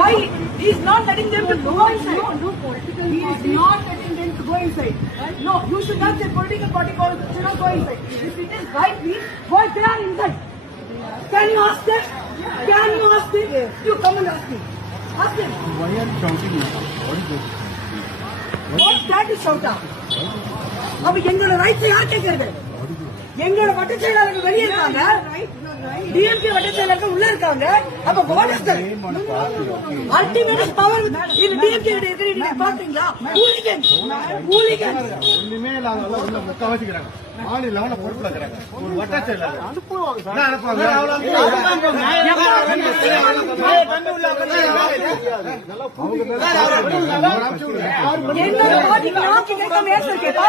Why he is not letting them to go inside? No political. He is not letting them to go inside. No, you should not say political party should not go inside. If it is right, please, why they are inside? Can you ask them? Can you ask them? You come and ask me. Ask them. Why are you shouting? What is this? What's that to shout out? अब எங்களோட rights யார் கேக்குறது? எங்களோட வட்ட செயலாளர்கள் வெளியே இருக்காங்க, DMK வட்ட செயலாளர்கள் உள்ள இருக்காங்க. அப்ப what is that? Ultimate power இந்த டிஎம்கே கிட்ட இருக்கு. நீங்க பாத்தீங்களா? ஹூலிகன்ஸ் ஒண்ணுமே இல்லாத உள்ள முக்க வச்சிக்கிறாங்க. மாநில லெவல்ல பொறுப்புல இருக்காங்க. ஒரு வட்ட செயலாளர் அனுப்புவாங்க சார். அனுப்புவாங்க. என்னோட பாட்டிக்கு நாக்கு கேட்காம ஏசர் கேட்டா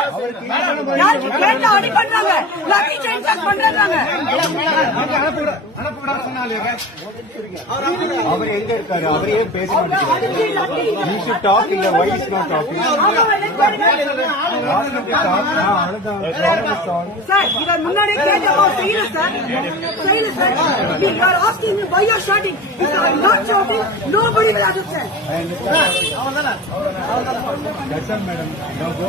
யாருக்கு கேட்டா அடி பண்றாங்க, லக்கி சென்சார் பண்றாங்க. அவர் எங்க இருக்காரு? அவர் ஏன் பேச மாட்டேங்கிறாரு? You should talk in the voice not talking. Sir, இத முன்னாடி கேட்டப்போ செய்யல சார். செய்யல sir. You are asking me why you are shouting. If I am not shouting, nobody will understand. That's all, madam. Now go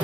on.